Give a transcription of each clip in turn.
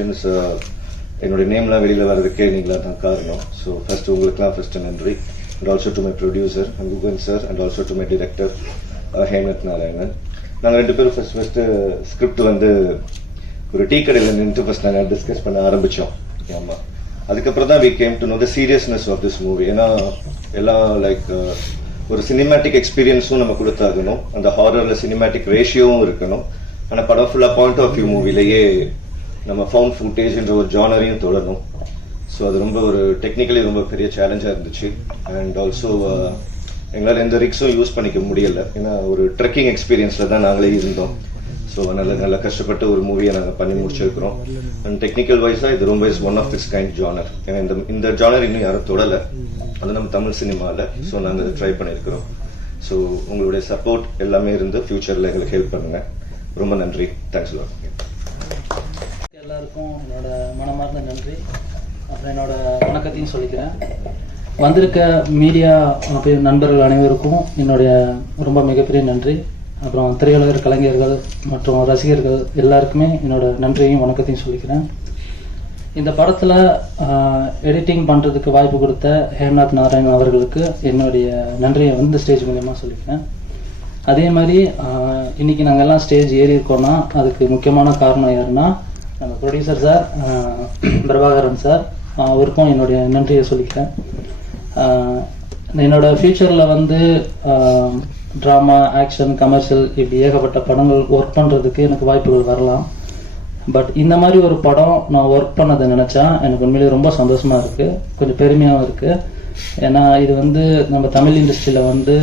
Technicians என்னுடைய நேம்லாம் வெளியில் வர்றதுக்கே நீங்களாக தான் காரணம். ஸோ ஃபர்ஸ்ட் உங்களுக்குலாம் ஃபர்ஸ்ட் நன்றி. And also to my producer Guhan sir and also to my director Hemanth Narayanan. நாங்கள் 2 பேரும் ஃபர்ஸ்ட் ஸ்கிரிப்ட் வந்து ஒரு டீ கடையில் நின்று ஃபர்ஸ்ட் நாங்கள் டிஸ்கஸ் பண்ண ஆரம்பித்தோம். ஆமாம், அதுக்கப்புறம் தான் we came to know the seriousness of this movie. ஏன்னா எல்லாம் லைக் ஒரு சினிமேட்டிக் எக்ஸ்பீரியன்ஸும் நம்ம கொடுத்தாகணும், அந்த ஹாரர்ல சினிமேட்டிக் ரேஷியோவும் இருக்கணும். ஆனால் படம் ஃபுல்லாக பாயிண்ட் ஆஃப் வியூ மூவிலேயே நம்ம ஃபவுண்ட் ஃபுட்டேஜ்ன்ற ஒரு ஜானரையும் தொடரணும். ஸோ அது ரொம்ப ஒரு டெக்னிக்கலி ரொம்ப பெரிய சேலஞ்சாக இருந்துச்சு. அண்ட் ஆல்சோ எங்களால் எந்த ரிக்ஸும் யூஸ் பண்ணிக்க முடியல, ஏன்னா ஒரு ட்ரெக்கிங் எக்ஸ்பீரியன்ஸில் தான் நாங்களே இருந்தோம். ஸோ நல்ல கஷ்டப்பட்டு ஒரு மூவியை நாங்கள் பண்ணி முடிச்சிருக்கிறோம். அண்ட் டெக்னிக்கல் வைஸாக இது ரொம்ப is one of its kind genre. ஏன்னா இந்த ஜானர் இன்னும் யாரும் தொடலை, அது நம்ம தமிழ் சினிமாவில். ஸோ நாங்கள் அதை ட்ரை பண்ணியிருக்கிறோம். ஸோ உங்களுடைய சப்போர்ட் எல்லாமே இருந்து ஃபியூச்சரில் எங்களுக்கு ஹெல்ப் பண்ணுங்க. ரொம்ப நன்றி. Thanks lot. எல்லாருக்கும் என்னோட மனமார்ந்த நன்றி. அப்புறம் என்னோட வணக்கத்தையும் சொல்லிக்கிறேன். வந்திருக்க மீடியா நண்பர்கள் அனைவருக்கும் என்னுடைய ரொம்ப மிகப்பெரிய நன்றி. அப்புறம் திரையுலகர் கலைஞர்கள் மற்றும் ரசிகர்கள் எல்லாருக்குமே என்னோட நன்றியையும் வணக்கத்தையும் சொல்லிக்கிறேன். இந்த படத்தில் எடிட்டிங் பண்ணுறதுக்கு வாய்ப்பு கொடுத்த ஹேமநாத் நாராயணன் அவர்களுக்கு என்னுடைய நன்றியை வந்து ஸ்டேஜ் மூலமாக சொல்லிக்கிறேன். அதே மாதிரி இன்னைக்கு நாங்கள் எல்லாம் ஸ்டேஜ் ஏறி இருக்கோம்னா அதுக்கு முக்கியமான காரணம் யாருன்னா நம்ம ப்ரொடியூசர் சார் பிரபாகரன் சார், அவருக்கும் என்னுடைய நன்றியை சொல்லிக்கிறேன். என்னோட ஃபியூச்சரில் வந்து ட்ராமா, ஆக்ஷன், கமர்ஷியல் இப்படி ஏகப்பட்ட படங்கள் ஒர்க் பண்ணுறதுக்கு எனக்கு வாய்ப்புகள் வரலாம். பட் இந்த மாதிரி ஒரு படம் நான் ஒர்க் பண்ணதை நினச்சா எனக்கு உண்மையிலேயே ரொம்ப சந்தோஷமாக இருக்குது, கொஞ்சம் பெருமையாகவும் இருக்குது. ஏன்னா இது வந்து நம்ம தமிழ் இண்டஸ்ட்ரியில் வந்து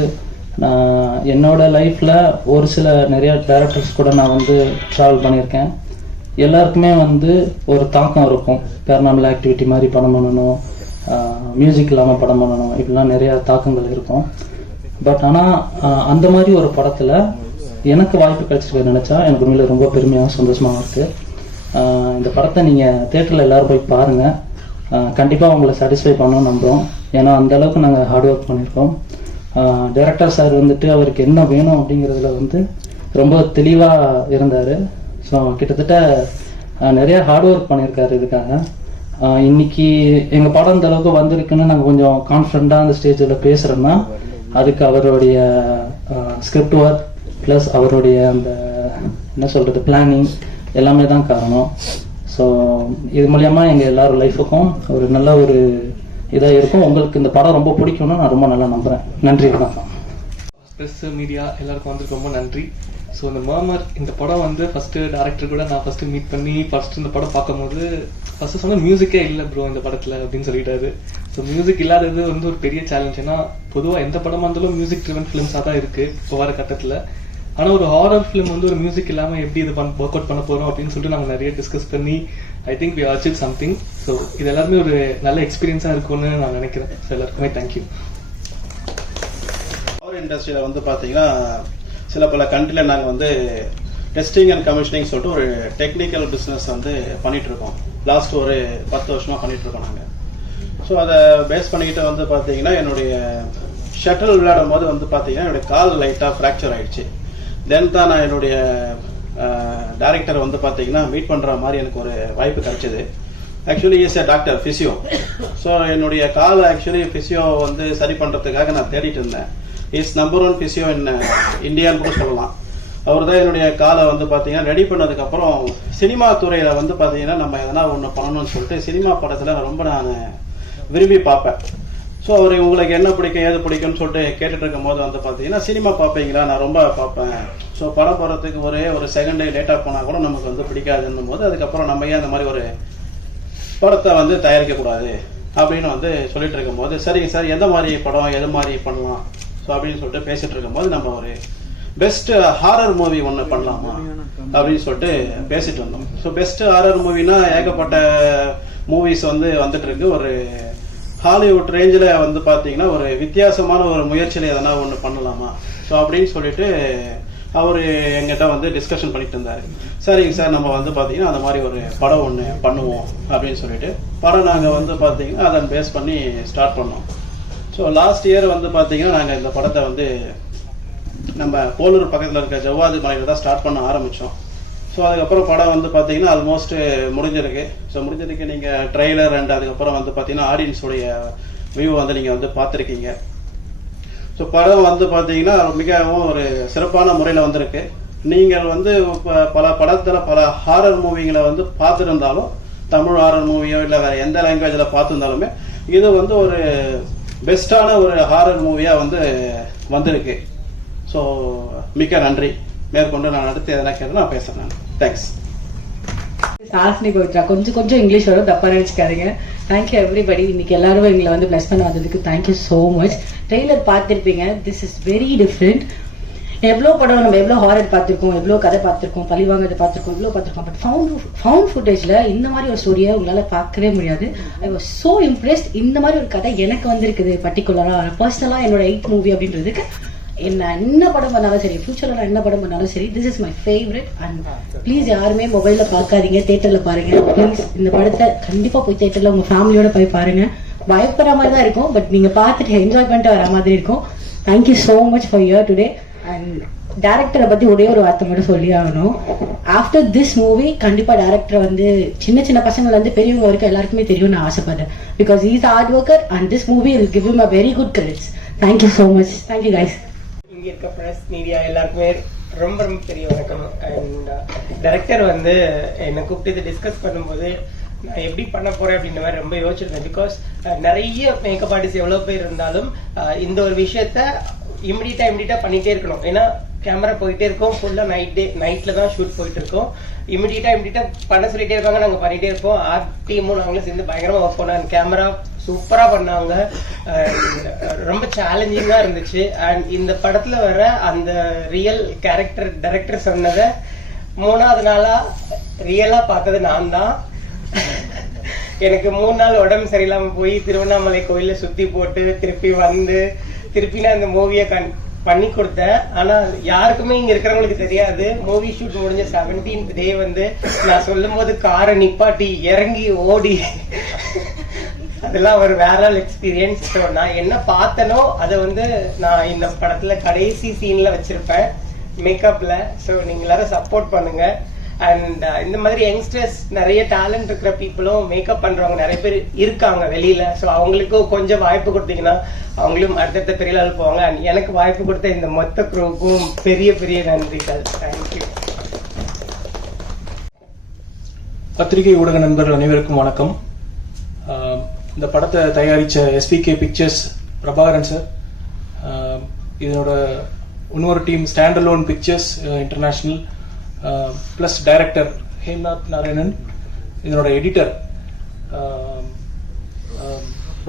நான் என்னோட லைஃப்பில் ஒரு சில நிறையா டைரக்டர்ஸ் கூட நான் வந்து ட்ராவல் பண்ணியிருக்கேன். எல்லாருக்குமே வந்து ஒரு தாக்கம் இருக்கும். பேரனாமல் ஆக்டிவிட்டி மாதிரி படம் பண்ணணும், மியூசிக் இல்லாமல் படம் பண்ணணும், இப்படிலாம் நிறையா தாக்கங்கள் இருக்கும். பட் ஆனால் அந்த மாதிரி ஒரு படத்தில் எனக்கு வாய்ப்பு கிடைச்சிருக்க நினச்சா எனக்கு உண்மையில ரொம்ப பெருமையாக சந்தோஷமாக இருக்குது. இந்த படத்தை நீங்கள் தேட்டரில் எல்லோரும் போய் பாருங்கள். கண்டிப்பாக உங்களை சாட்டிஸ்ஃபை பண்ணணும்னு நம்புகிறோம். ஏன்னா அந்தளவுக்கு நாங்கள் ஹார்ட் ஒர்க் பண்ணியிருக்கோம். டைரக்டர் சார் வந்துட்டு அவருக்கு என்ன வேணும் அப்படிங்கிறதுல வந்து ரொம்ப தெளிவாக இருந்தார். ஸோ கிட்டத்தட்ட நிறையா ஹார்ட் ஒர்க் பண்ணியிருக்காரு இதுக்காக. இன்னைக்கு எங்கள் படம் இந்த அளவுக்கு வந்திருக்குன்னு நாங்கள் கொஞ்சம் கான்ஃபிடண்ட்டாக அந்த ஸ்டேஜில் பேசுகிறோன்னா அதுக்கு அவருடைய ஸ்கிரிப்ட் ஒர்க் ப்ளஸ் அவருடைய அந்த என்ன சொல்கிறது பிளானிங் எல்லாமே தான் காரணம். ஸோ இது மூலயமா எங்கள் எல்லாரும் லைஃபுக்கும் ஒரு நல்ல ஒரு இதாக இருக்கும். உங்களுக்கு இந்த படம் ரொம்ப பிடிக்கும்னு நான் ரொம்ப நல்லா நம்புகிறேன். நன்றி, வணக்கம். ப்ரெஸ் மீடியா எல்லாருக்கும் வந்து ரொம்ப நன்றி. ஸோ இந்த மர்மர் இந்த படம் வந்து ஃபஸ்ட்டு டேரக்டர் கூட நான் ஃபஸ்ட்டு மீட் பண்ணி ஃபஸ்ட்டு இந்த படம் பார்க்கும்போது ஃபஸ்ட்டு சொன்ன மியூசிக்கே இல்லை ப்ரோ இந்த படத்தில் அப்படின்னு சொல்லிட்டாரு. ஸோ மியூசிக் இல்லாதது வந்து ஒரு பெரிய சேலஞ்ச். ஏன்னா பொதுவாக எந்த படமாக இருந்தாலும் மியூசிக் ட்ரிவன் ஃபிலிம்ஸாக தான் இருக்குது இப்போ வர கட்டத்தில். ஆனால் ஒரு ஹாரர் ஃபிலிம் வந்து ஒரு மியூசிக் இல்லாமல் எப்படி இது ஒர்க் அவுட் பண்ண போகிறோம் அப்படின்னு சொல்லிட்டு நாங்கள் நிறைய டிஸ்கஸ் பண்ணி I think we achieve something. So இது எல்லாருமே ஒரு நல்ல எக்ஸ்பீரியன்ஸாக இருக்கும்னு நான் நினைக்கிறேன். ஸோ எல்லாருக்குமே தேங்க்யூ. ஹாரர் இண்டஸ்ட்ரியில் வந்து பார்த்தீங்கன்னா சில பல கண்ட்ரியில் நாங்கள் வந்து டெஸ்டிங் அண்ட் கமிஷனிங் சொல்லிட்டு ஒரு டெக்னிக்கல் பிஸ்னஸ் வந்து பண்ணிகிட்ருக்கோம். லாஸ்ட் ஒரு 10 வருஷமாக பண்ணிகிட்ருக்கோம் நாங்கள். ஸோ அதை பேஸ் பண்ணிக்கிட்டு வந்து பார்த்தீங்கன்னா என்னுடைய ஷட்டில் விளையாடும் போது வந்து பார்த்தீங்கன்னா என்னுடைய கால் லைட்டாக ஃப்ராக்சர் ஆகிடுச்சு. தென் தான் நான் என்னுடைய டைரக்டர் வந்து பார்த்தீங்கன்னா மீட் பண்ணுற மாதிரி எனக்கு ஒரு வாய்ப்பு கிடைச்சிது. Actually is a doctor physio. So என்னுடைய கால் ஆக்சுவலி ஃபிசியோ வந்து சரி பண்ணுறதுக்காக நான் தேடிட்டு இருந்தேன். இஸ் நம்பர் 1 ஃபிசியோ இன் இந்தியான்னு கூட சொல்லலாம். அவர் தான் என்னுடைய காலை வந்து பார்த்தீங்கன்னா ரெடி பண்ணதுக்கப்புறம் சினிமா துறையில் வந்து பார்த்தீங்கன்னா நம்ம எதனா ஒன்று பண்ணணும்னு சொல்லிட்டு சினிமா படத்தில் ரொம்ப நான் விரும்பி பார்ப்பேன். ஸோ அவர் உங்களுக்கு என்ன பிடிக்கும் ஏது பிடிக்கும்னு சொல்லிட்டு கேட்டுட்டு இருக்கும் போது வந்து பார்த்தீங்கன்னா சினிமா பார்ப்பீங்களா, நான் ரொம்ப பார்ப்பேன். ஸோ படம் போகிறதுக்கு ஒரு செகண்ட் டே லேட்டாக போனால் கூட நமக்கு வந்து பிடிக்காதுன்னும் போது அதுக்கப்புறம் நம்ம ஏன் அந்த மாதிரி ஒரு படத்தை வந்து தயாரிக்கக்கூடாது அப்படின்னு வந்து சொல்லிட்டு இருக்கும்போது சரிங்க சார் எந்த மாதிரி படம் எது மாதிரி பண்ணலாம் ஸோ அப்படின்னு சொல்லிட்டு பேசிட்டு இருக்கும்போது நம்ம ஒரு பெஸ்ட் ஹாரர் மூவி ஒன்று பண்ணலாமா அப்படின்னு சொல்லிட்டு பேசிட்டு வந்தோம். ஸோ பெஸ்ட் ஹாரர் மூவினா ஏகப்பட்ட மூவிஸ் வந்து வந்துட்டு இருக்கு. ஒரு ஹாலிவுட் ரேஞ்சில் வந்து பார்த்தீங்கன்னா ஒரு வித்தியாசமான ஒரு முயற்சியில் எதனா ஒன்று பண்ணலாமா ஸோ அப்படின்னு சொல்லிட்டு அவர் எங்கிட்ட வந்து டிஸ்கஷன் பண்ணிட்டு இருந்தார். சரிங்க சார் நம்ம வந்து பார்த்தீங்கன்னா அந்த மாதிரி ஒரு படம் ஒன்று பண்ணுவோம் அப்படின்னு சொல்லிட்டு படம் நாங்கள் வந்து பார்த்தீங்கன்னா அதை பேஸ் பண்ணி ஸ்டார்ட் பண்ணோம். ஸோ லாஸ்ட் இயர் வந்து பார்த்தீங்கன்னா நாங்கள் இந்த படத்தை வந்து நம்ம போலூர் பக்கத்தில் இருக்க ஜவ்வாது மலையில் தான் ஸ்டார்ட் பண்ண ஆரம்பித்தோம். ஸோ அதுக்கப்புறம் படம் வந்து பார்த்தீங்கன்னா ஆல்மோஸ்ட் முடிஞ்சிருக்கு. ஸோ முடிஞ்சதுக்கு நீங்கள் ட்ரெய்லர் அண்ட் அதுக்கப்புறம் வந்து பார்த்தீங்கன்னா ஆடியன்ஸுடைய வியூ வந்து நீங்கள் வந்து பார்த்துருக்கீங்க. ஸோ படம் வந்து பார்த்தீங்கன்னா மிகவும் ஒரு சிறப்பான முறையில் வந்திருக்கு. நீங்கள் வந்து பல படத்தில் பல ஹாரர் மூவிங்களை வந்து பார்த்துருந்தாலும், தமிழ் ஹாரர் மூவியோ இல்லை வேறு எந்த லாங்குவேஜில் பார்த்துருந்தாலுமே இது வந்து ஒரு பெஸ்ட்டான ஒரு ஹாரர் மூவியாக வந்து வந்திருக்கு. ஸோ மிக்க நன்றி. மேற்கொண்டு நான் அடுத்து எதனா கேட்டு நான் பேசுகிறேன். தேங்க்ஸ். சாஸ்னி பவித்ரா. கொஞ்சம் இங்கிலீஷ் வரும், தப்பா நினைச்சுக்காதீங்க. Thank you everybody. இன்னைக்கு எல்லாரும் எங்களை வந்து பிளஸ் பண்ண வந்ததுக்கு தேங்க்யூ ஸோ மச். ட்ரெய்லர் பார்த்துருப்பீங்க. This is very different. எவ்வளோ படம் நம்ம எவ்வளோ ஹாரர் பார்த்துருக்கோம், எவ்வளோ கதை பார்த்துருக்கோம், பழிவாங்கதை பார்த்துருக்கோம், இவ்வளோ பார்த்துருக்கோம். பட் ஃபவுண்ட் ஃபுட்டேஜில் இந்த மாதிரி ஒரு ஸ்டோரியை உங்களால் பார்க்கவே முடியாது. I was so impressed. இந்த மாதிரி ஒரு கதை எனக்கு வந்திருக்குது. பர்டிகுலராக பர்சனலாக என்னோட 8th மூவி அப்படின்றதுக்கு என்ன படம் பண்ணாலும் சரி, ஃபியூச்சரில் நான் என்ன படம் பண்ணாலும் சரி, this is my favourite. And please யாருமே மொபைலில் பார்க்காதீங்க, தேட்டரில் பாருங்கள் ப்ளீஸ். இந்த படத்தை கண்டிப்பாக போய் தேட்டரில் உங்கள் ஃபேமிலியோட போய் பாருங்கள். பயப்படுற மாதிரி தான் இருக்கும், பட் நீங்கள் பார்த்துட்டு என்ஜாய் பண்ணிட்டு வர மாதிரி இருக்கும். Thank you so much for your today. And டேரக்டரை பற்றி ஒரே ஒரு வார்த்தை மட்டும் சொல்லி ஆகணும். ஆஃப்டர் திஸ் மூவி கண்டிப்பாக டேரக்டர் வந்து சின்ன பசங்கள்லேருந்து பெரியவங்க வரைக்கும் எல்லாருக்குமே தெரியும் நான் ஆசைப்படுறேன். Because is hard worker and this movie will give him a very good credits. Thank you so much. Thank you guys. இங்கே இருக்க ப்ரெஸ் மீடியா எல்லாருக்குமே ரொம்ப பெரிய வணக்கம். அண்ட் டைரக்டர் வந்து என்னை கூப்பிட்டு டிஸ்கஸ் பண்ணும்போது நான் எப்படி பண்ண போறேன் அப்படின்ற மாதிரி ரொம்ப யோசிச்சிருந்தேன். பிகாஸ் நிறைய மேக்கப் ஆர்டிஸ்ட் எவ்வளோ பேர் இருந்தாலும் இந்த ஒரு விஷயத்த இமிடியட்டா பண்ணிட்டே இருக்கணும். ஏன்னா கேமரா போயிட்டே இருக்கும், ஃபுல்லா நைட்ல தான் ஷூட் போயிட்டு இருக்கோம். இமிடியட்டா பண்ண சொல்லிட்டே இருக்காங்க, நாங்க பண்ணிட்டே இருப்போம். ஆர்ட் டீமும் நாங்களும் சேர்ந்து பயங்கரமா ஒர்க் பண்ணோம். கேமரா சூப்பரா பண்ணாங்க, ரொம்ப சேலஞ்சிங்கா இருந்துச்சு. அண்ட் இந்த படத்துல வர அந்த ரியல் கேரக்டர் டைரக்டர் சொன்னதை 3வது நாளா ரியலா பார்த்தது நான் தான். எனக்கு 3 நாள் உடம்பு சரியில்லாம போய் திருவண்ணாமலை கோயில சுத்தி போட்டு திருப்பி நான் இந்த மூவியை பண்ணி கொடுத்தேன். ஆனா யாருக்குமே இங்க இருக்கிறவங்களுக்கு தெரியாது. மூவி ஷூட் முடிஞ்ச 17th டே வந்து நான் சொல்லும் போது காரை நிப்பாட்டி இறங்கி ஓடி அதெல்லாம் ஒரு வேற எக்ஸ்பீரியன்ஸ். ஸோ நான் என்ன பார்த்தனோ அதை வந்து நான் இந்த படத்துல கடைசி சீன்ல வச்சிருப்பேன் மேக்கப்ல. ஸோ நீங்க எல்லாரும் சப்போர்ட் பண்ணுங்க. அண்ட் இந்த மாதிரி யங்ஸ்டர்ஸ் நிறைய டேலண்ட் இருக்கிற பீப்புளும் மேக்கப் பண்றவங்க நிறைய பேர் இருக்காங்க வெளியில. ஸோ அவங்களுக்கும் கொஞ்சம் வாய்ப்பு கொடுத்தீங்கன்னா அவங்களும் அடுத்தடுத்த பெரிய லெவல் போவாங்க. அண்ட் எனக்கு வாய்ப்பு கொடுத்த இந்த மொத்த குரூப்புக்கும் பெரிய நன்றிகள். தேங்க்யூ. பத்திரிகை ஊடக நண்பர்கள் அனைவருக்கும் வணக்கம். இந்த படத்தை தயாரித்த SPK பிக்சர்ஸ் பிரபாகரன் சார், இதனோட இன்னொரு team stand alone pictures international, plus director Hemnath Narayanan, இதனோட எடிட்டர்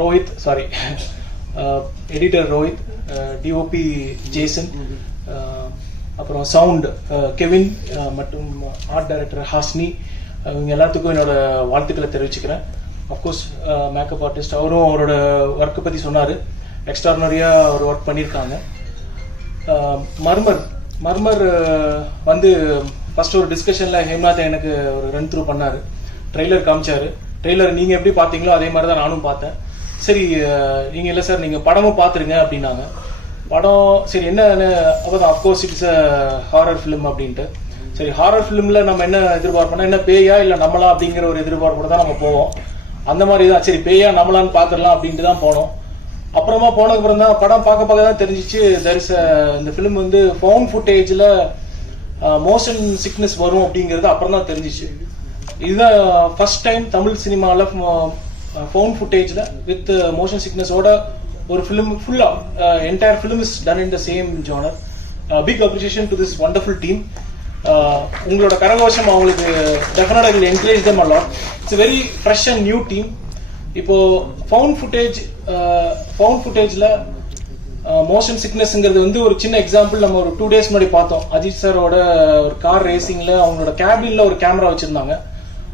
ரோஹித், DOP ஜேசன், அப்புறம் சவுண்ட் கெவின் மற்றும் ஆர்ட் டைரக்டர் ஹாஸ்னி, இவங்க எல்லாத்துக்கும் என்னோட வாழ்த்துக்களை தெரிவிச்சுக்கிறேன். அஃப்கோர்ஸ் மேக்கப் ஆர்டிஸ்ட் அவரும் அவரோட ஒர்க்கை பற்றி சொன்னார். எக்ஸ்ட்ரானரியாக அவர் ஒர்க் பண்ணியிருக்காங்க. மர்மர் வந்து ஃபர்ஸ்ட் ஒரு டிஸ்கஷனில் ஹேம்நாத் எனக்கு ஒரு ரன் த்ரூ பண்ணார். ட்ரெய்லர் காமிச்சாரு. ட்ரெய்லர் நீங்கள் எப்படி பார்த்தீங்களோ அதே மாதிரி தான் நானும் பார்த்தேன். சரி நீங்கள் இல்லை சார் நீங்கள் படமும் பார்த்துருங்க அப்படின்னாங்க. படம் சரி என்ன அப்போ தான் of course it's a horror film அப்படின்ட்டு. சரி ஹாரர் ஃபிலிமில் நம்ம என்ன எதிர்பார்ப்போம்னா என்ன பேயா இல்லை நம்மளா அப்படிங்கிற ஒரு எதிர்பார்ப்போட தான் நம்ம போவோம். அந்த மாதிரி தான் சரி பேயா நம்மளான்னு பார்த்துடலாம் அப்படின்ட்டு தான் போனோம். அப்புறமா போனதுக்கப்புறம் தான் படம் பார்க்க தான் தெரிஞ்சிச்சு இந்த ஃபிலிம் வந்து ஃபவுண்ட் ஃபுட்டேஜில் மோஷன் சிக்னஸ் வரும் அப்படிங்கிறது அப்புறம் தான் தெரிஞ்சிச்சு. இதுதான் ஃபர்ஸ்ட் டைம் தமிழ் சினிமாவில் ஃபவுண்ட் ஃபுட்டேஜில் வித் மோஷன் சிக்னஸோட ஒரு ஃபிலிம் ஃபுல்லாக entire film is done in the same genre. Big appreciation to this wonderful team. உங்களோட கரகோஷம் அவங்களுக்கு டெஃபினட்டா will encourage them a lot. It's a very fresh and new team. இப்போ ஃபவுண்ட் ஃபுட்டேஜ்ல மோஷன் சிக்னஸ்ங்கிறது வந்து ஒரு சின்ன எக்ஸாம்பிள் நம்ம ஒரு 2 days முன்னாடி பார்த்தோம். அஜித் சாரோட ஒரு கார் ரேசிங்ல அவங்களோட கேபின்ல ஒரு கேமரா வச்சிருந்தாங்க.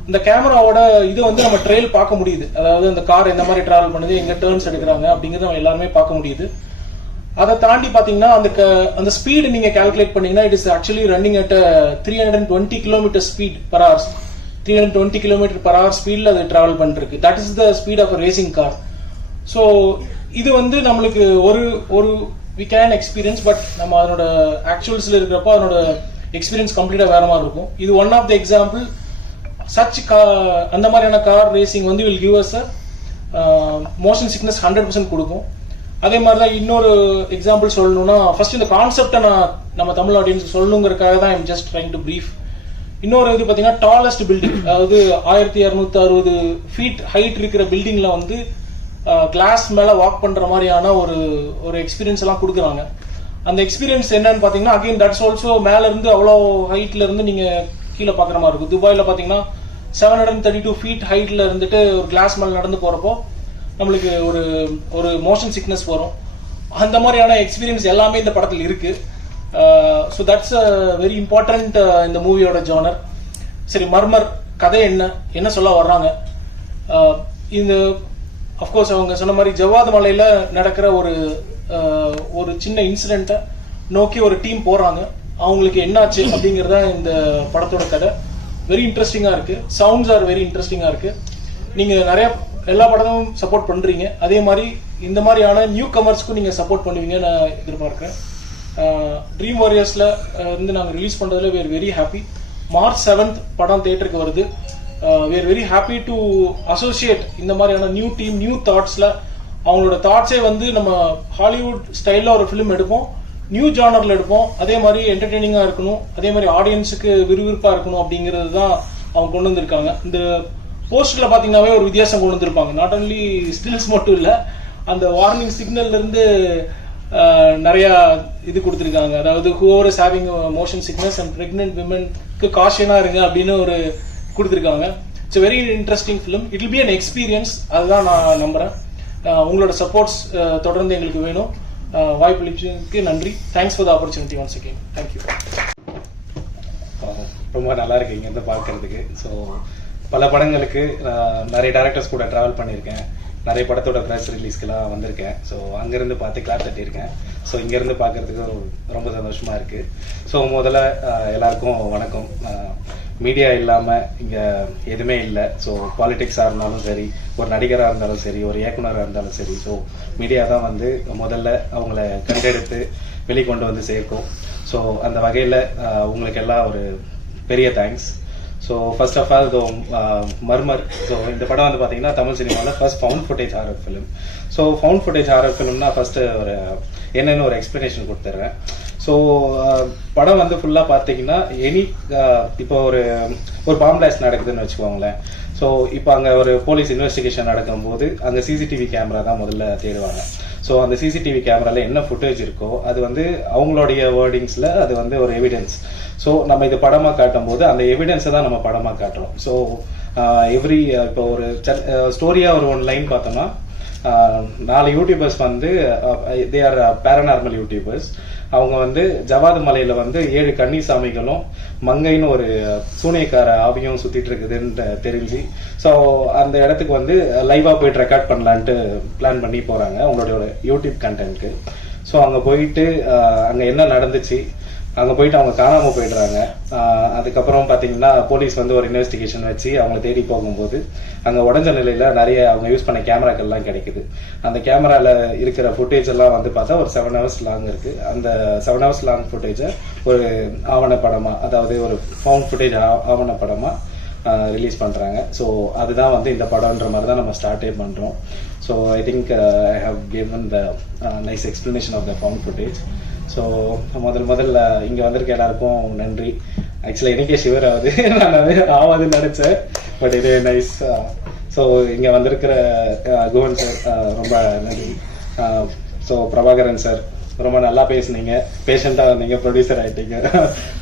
அந்த கேமராவோட இது வந்து நம்ம ட்ரெயில் பார்க்க முடியுது. அதாவது அந்த கார் எந்த மாதிரி டிராவல் பண்ணுது, எங்க டர்ன்ஸ் எடுக்கிறாங்க அப்படிங்கறது நம்ம எல்லாருமே பார்க்க முடியுது. அதை தாண்டி பாத்தீங்கன்னா அந்த ஸ்பீடு நீங்க கால்குலேட் பண்ணீங்கன்னா it is actually running at 320 kilometre speed per hours. 320 kilometre per hour ஸ்பீட்ல அது டிராவல் பண்ணிருக்கு. That is the speed of racing car. So இது வந்து நம்மளுக்கு ஒரு வி கேன் எக்ஸ்பீரியன்ஸ். பட் நம்ம அதனோட ஆக்சுவல்ஸ்ல இருக்கிறப்போ அதனோட எக்ஸ்பீரியன்ஸ் கம்ப்ளீட்டா வேற மாதிரி இருக்கும். இது one of the example. Such அந்த மாதிரியான கார் ரேசிங் வந்து will give us motion sickness 100% கொடுக்கும். அதே மாதிரி தான் இன்னொரு எக்ஸாம்பிள் சொல்லணும்னா, ஃபர்ஸ்ட் இந்த கான்செப்டை நான் நம்ம தமிழ் ஆடியன்ஸ் சொல்லணுங்கிறதுக்காக தான் I'm just trying to brief. இன்னொரு இது பார்த்தீங்கன்னா டாலஸ்ட் பில்டிங், அதாவது 1260 ஃபீட் ஹைட் இருக்கிற பில்டிங்ல வந்து கிளாஸ் மேல வாக் பண்ற மாதிரியான ஒரு எக்ஸ்பீரியன்ஸ் எல்லாம் கொடுக்குறாங்க. அந்த எக்ஸ்பீரியன்ஸ் என்னன்னு பாத்தீங்கன்னா அகைன் தட்ஸ் ஆல்சோ மேல இருந்து அவ்வளோ ஹைட்ல இருந்து நீங்க கீழே பாக்குற மாதிரி இருக்கும். துபாயில பாத்தீங்கன்னா 732 ஃபீட் ஹைட்ல இருந்துட்டு ஒரு கிளாஸ் மேல நடந்து போறப்போ நம்மளுக்கு ஒரு மோஷன் சிக்னஸ் வரும். அந்த மாதிரியான எக்ஸ்பீரியன்ஸ் எல்லாமே இந்த படத்தில் இருக்கு. ஸோ தட்ஸ் வெரி இம்பார்ட்டன்ட் இந்த மூவியோட ஜானர். சரி, மர்மர் கதை என்ன சொல்ல வர்றாங்க? இந்த அஃப்கோர்ஸ் அவங்க சொன்ன மாதிரி ஜவாத் மலையில நடக்கிற ஒரு சின்ன இன்சிடென்ட்டை நோக்கி ஒரு டீம் போறாங்க. அவங்களுக்கு என்னாச்சு அப்படிங்கறத இந்த படத்தோட கதை. வெரி இன்ட்ரெஸ்டிங்கா இருக்கு. சவுண்ட்ஸ் ஆர் வெரி இன்ட்ரெஸ்டிங்கா இருக்கு. நீங்க நிறைய எல்லா படமும் சப்போர்ட் பண்றீங்க, அதே மாதிரி இந்த மாதிரியான நியூ கமர்ஸ்க்கும் நீங்க சப்போர்ட் பண்ணுவீங்க நான் எதிர்பார்க்கிறேன். ட்ரீம் வாரியர்ஸ்ல இருந்து நாங்க ரிலீஸ் பண்றதுல we are very happy. March 7th படம் தியேட்டருக்கு வருது. we are very happy to associate இந்த மாதிரியான நியூ டீம் நியூ தாட்ஸ்ல. அவங்களோட தாட்ஸே வந்து நம்ம ஹாலிவுட் ஸ்டைல்ல ஒரு ஃபிலிம் எடுப்போம், நியூ ஜானர்ல எடுப்போம், அதே மாதிரி என்டர்டெய்னிங்கா இருக்கணும், அதே மாதிரி ஆடியன்ஸுக்கு விறுவிறுப்பா இருக்கணும் அப்படிங்கிறது தான் அவங்க கொண்டு வந்திருக்காங்க. இந்த போஸ்டர்ல பாத்தீங்கன்னாவே ஒரு வித்தியாசம் கொண்டு வந்திருப்பாங்க. நாட் ஒன்லி ஸ்டில்ஸ் மட்டும் இல்ல, அந்த வார்னிங் சிக்னல்ல இருந்து நிறைய இது கொடுத்துருக்காங்க. அதாவது whoever is having motion sickness and pregnant womenக்கு காஷனா இருங்க அப்படின்னு ஒரு கொடுத்துருக்காங்க. It's very interesting film. It will be an experience. அதுதான் நான் நம்புறேன். உங்களோட சப்போர்ட்ஸ் தொடர்ந்து எங்களுக்கு வேணும். வாய்ப்பளிச்சதுக்கு நன்றி. Thanks for the opportunity once again. Thank you. ரொம்ப நல்லா இருக்கு இங்க இருந்து பார்க்கறதுக்கு. ஸோ பல படங்களுக்கு நிறைய டேரக்டர்ஸ் கூட டிராவல் பண்ணியிருக்கேன், நிறைய படத்தோட ப்ரெஸ் ரிலீஸ்க்கெல்லாம் வந்திருக்கேன். ஸோ அங்கேருந்து பார்த்து கிளாப் தட்டியிருக்கேன். ஸோ இங்கேருந்து பார்க்கறதுக்கு ரொம்ப சந்தோஷமா இருக்கு. ஸோ முதல்ல எல்லாருக்கும் வணக்கம். மீடியா இல்லாமல் இங்கே எதுவுமே இல்லை. ஸோ பாலிடிக்ஸாக இருந்தாலும் சரி, ஒரு நடிகராக இருந்தாலும் சரி, ஒரு இயக்குனராக இருந்தாலும் சரி, ஸோ மீடியா தான் வந்து முதல்ல அவங்கள கண்டெடுத்து வெளிக்கொண்டு வந்து சேர்க்கும். ஸோ அந்த வகையில் உங்களுக்கு எல்லாம் ஒரு பெரிய thanks. So first of all Murmur. So இந்த படம் வந்து பார்த்தீங்கன்னா தமிழ் சினிமாவில் first found footage horror film. So found footage horror ஃபிலிம்னா ஃபர்ஸ்ட் என்னென்னு ஒரு எக்ஸ்பிளனேஷன் கொடுத்துட்றேன். ஸோ படம் வந்து ஃபுல்லாக பார்த்தீங்கன்னா இப்போ ஒரு பாம் பிளாஸ்ட் நடக்குதுன்னு வச்சுக்கோங்களேன். ஸோ இப்போ அங்கே ஒரு போலீஸ் இன்வெஸ்டிகேஷன் நடக்கும்போது அங்கே சிசிடிவி கேமரா தான் முதல்ல தேடுவாங்க. ஸோ அந்த சிசிடிவி கேமரால என்ன ஃபுட்டேஜ் இருக்கோ அது வந்து அவங்களுடைய வேர்டிங்ஸ்ல அது வந்து ஒரு எவிடன்ஸ். ஸோ நம்ம இது படமா காட்டும் போது அந்த எவிடன்ஸை தான் நம்ம படமா காட்டுறோம். ஸோ இப்போ ஒரு ஸ்டோரியா ஒரு ஒன் லைன் பார்த்தோம்னா 4 யூடியூபர்ஸ் வந்து தே ஆர் பேரநார்மல் யூடியூபர்ஸ். அவங்க வந்து ஜவாது மலையில வந்து 7 கன்னி சாமிகளும் மங்கைன்னு ஒரு சூனியக்கார ஆவியும் சுத்திட்டு இருக்குதுன்னு தெரிஞ்சு ஸோ அந்த இடத்துக்கு வந்து லைவா போயிட்டு ரெக்கார்ட் பண்ணலான்ட்டு பிளான் பண்ணி போறாங்க அவங்களோட யூடியூப் கண்டென்ட்க்கு. ஸோ அங்க போயிட்டு அங்க என்ன நடந்துச்சு, அங்க போயிட்டு அவங்க காணாம போயிடுறாங்க. அதுக்கப்புறம் பாத்தீங்கன்னா போலீஸ் வந்து ஒரு இன்வெஸ்டிகேஷன் வச்சு அவங்க தேடி போகும்போது அங்க உடஞ்ச நிலையில நிறைய அவங்க யூஸ் பண்ண கேமராக்கள் எல்லாம் கிடைக்குது. அந்த கேமரால இருக்கிற ஃபுட்டேஜ் எல்லாம் வந்து பார்த்தா ஒரு 7 hours லாங் இருக்கு. அந்த 7 hours லாங் ஃபுட்டேஜை ஒரு ஆவணப்படமா, அதாவது ஒரு ஃபவுண்ட் ஃபுட்டேஜ் ஆவணப்படமா ரிலீஸ் பண்றாங்க. ஸோ அதுதான் வந்து இந்த படம்ன்ற மாதிரி தான் நம்ம ஸ்டார்டே பண்றோம். So I think I have given the nice explanation of the found footage. So முதல்ல இங்க வந்திருக்க எல்லாருக்கும் நன்றி. ஆக்சுவலா எனக்கே ஷிவர் ஆகுது, நான் ஆவாதுன்னு நினைச்சேன், பட் இது நைஸ். ஸோ இங்க வந்திருக்கிற குவன் சார் ரொம்ப நன்றி. ஸோ பிரபாகரன் சார் ரொம்ப நல்லா பேசுனீங்க, பேஷண்டா வந்தீங்க, ப்ரொடியூசர் ஆயிட்டீங்க,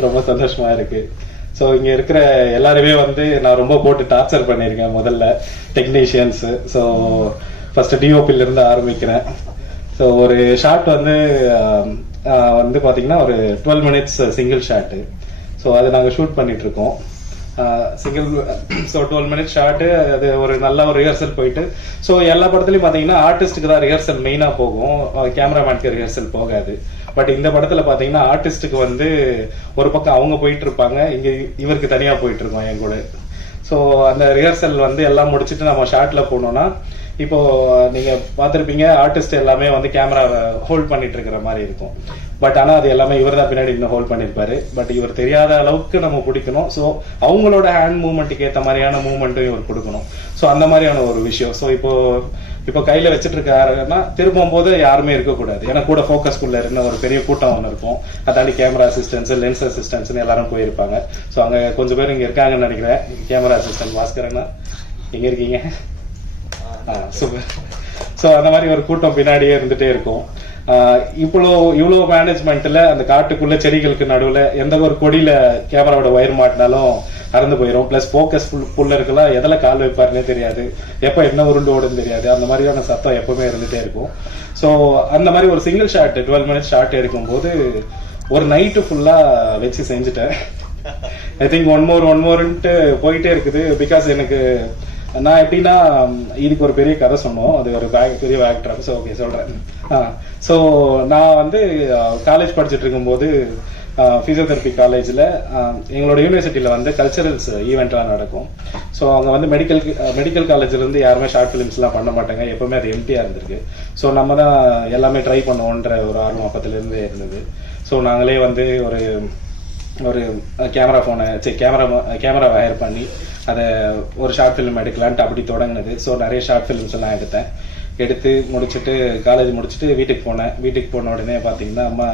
ரொம்ப சந்தோஷமா இருக்கு. ஸோ இங்க இருக்கிற எல்லாருமே வந்து நான் ரொம்ப போட்டு டார்ச்சர் பண்ணியிருக்கேன். முதல்ல டெக்னீஷியன்ஸ். ஸோ ஃபர்ஸ்ட் டிஓபில இருந்து ஆரம்பிக்கிறேன். ஸோ ஒரு ஷாட் வந்து பாத்தீங்கன்னா ஒரு 12 minutes சிங்கிள் ஷாட்டு. ஸோ அது நாங்கள் ஷூட் பண்ணிட்டு இருக்கோம் சிங்கிள். ஸோ 12 minutes ஷாட்டு, அது ஒரு நல்ல ஒரு ரிஹர்சல் போயிட்டு. ஸோ எல்லா படத்துலையும் பாத்தீங்கன்னா ஆர்டிஸ்டுக்கு தான் ரிஹர்சல் மெயினா போகும், கேமராமேனுக்கு ரிஹர்சல் போகாது. பட் இந்த படத்துல பாத்தீங்கன்னா ஆர்டிஸ்டுக்கு வந்து ஒரு பக்கம் அவங்க போயிட்டு இருப்பாங்க, இங்க இவருக்கு தனியா போயிட்டு இருக்கோம் என் கூட. ஸோ அந்த ரிஹர்சல் வந்து எல்லாம் முடிச்சுட்டு நம்ம ஷாட்ல போனோம்னா இப்போ நீங்க பாத்திருப்பீங்க ஆர்டிஸ்ட் எல்லாமே வந்து கேமராவை ஹோல்ட் பண்ணிட்டு இருக்கிற மாதிரி இருக்கும். பட் ஆனா அது எல்லாமே இவர் தான் பின்னாடி இன்னும் ஹோல்ட் பண்ணிருப்பாரு. பட் இவர் தெரியாத அளவுக்கு நம்ம பிடிக்கணும். ஸோ அவங்களோட ஹேண்ட் மூவ்மெண்ட்டுக்கு ஏற்ற மாதிரியான மூவ்மெண்ட்டும் இவர் கொடுக்கணும். ஸோ அந்த மாதிரியான ஒரு விஷயம். ஸோ இப்போ கையில வச்சுட்டு இருக்காருன்னா திரும்பும் போது யாருமே இருக்கக்கூடாது. ஏன்னா கூட ஃபோக்கஸ்குள்ள இருந்த ஒரு பெரிய கூட்டம் ஒன்று இருக்கும். அதாண்டி கேமரா அசிஸ்டன்ஸ், லென்ஸ் அசிஸ்டன்ஸ் எல்லாரும் போயிருப்பாங்க. ஸோ அங்க கொஞ்சம் பேர் இங்க இருக்காங்கன்னு நினைக்கிறேன். கேமரா அசிஸ்டன்ட் பாஸ்கரண்ணா எங்க இருக்கீங்க? சூப்பர். ஸோ அந்த மாதிரி ஒரு கூட்டம் பின்னாடியே இருந்துட்டே இருக்கும். இவ்வளோ மேனேஜ்மெண்ட்ல அந்த காட்டுக்குள்ள செடிகளுக்கு நடுவுல எந்த ஒரு கொடியில கேமராவோட ஒயர் மாட்டினாலும் அறந்து போயிடும். பிளஸ் போக்கஸ் புல்லருக்குலாம் எதில் கால் வைப்பாருன்னே தெரியாது, எப்போ என்ன உருண்டு ஓடுன்னு தெரியாது. அந்த மாதிரியான சத்தம் எப்பவுமே இருந்துட்டே இருக்கும். ஸோ அந்த மாதிரி ஒரு சிங்கிள் ஷாட் 12 மினிட்ஸ் ஷாட் எடுக்கும்போது ஒரு நைட்டு ஃபுல்லா வச்சு செஞ்சுட்டேன். ஐ திங்க் ஒன் மோர்ன்ட்டு போயிட்டே இருக்குது. பிகாஸ் எனக்கு நான் எப்படின்னா இதுக்கு ஒரு பெரிய கதை சொன்னோம், அது ஒரு பெரிய ஆக்டர். ஸோ ஓகே சொல்றேன். ஸோ நான் வந்து காலேஜ் படிச்சுட்டு இருக்கும்போது பிசியோதெரப்பி காலேஜில் எங்களோட யூனிவர்சிட்டியில் வந்து கல்ச்சரல்ஸ் ஈவெண்ட்லாம் நடக்கும். ஸோ அவங்க வந்து மெடிக்கல் காலேஜ்லேருந்து யாருமே ஷார்ட் ஃபிலிம்ஸ்லாம் பண்ண மாட்டாங்க. எப்பவுமே அது எம்டியாக இருந்திருக்கு. ஸோ நம்ம தான் எல்லாமே ட்ரை பண்ணுவோன்ற ஒரு ஆர்வம் அப்பத்துலேருந்தே இருந்தது. ஸோ நாங்களே வந்து ஒரு கேமரா வயர் பண்ணி அதை ஒரு ஷார்ட் ஃபிலிம் எடுக்கலான்ட்டு அப்படி தொடங்கினது. ஸோ நிறைய ஷார்ட் ஃபிலிம்ஸ் எல்லாம் எடுத்து முடிச்சுட்டு காலேஜ் முடிச்சுட்டு வீட்டுக்கு போன உடனே பார்த்தீங்கன்னா அம்மா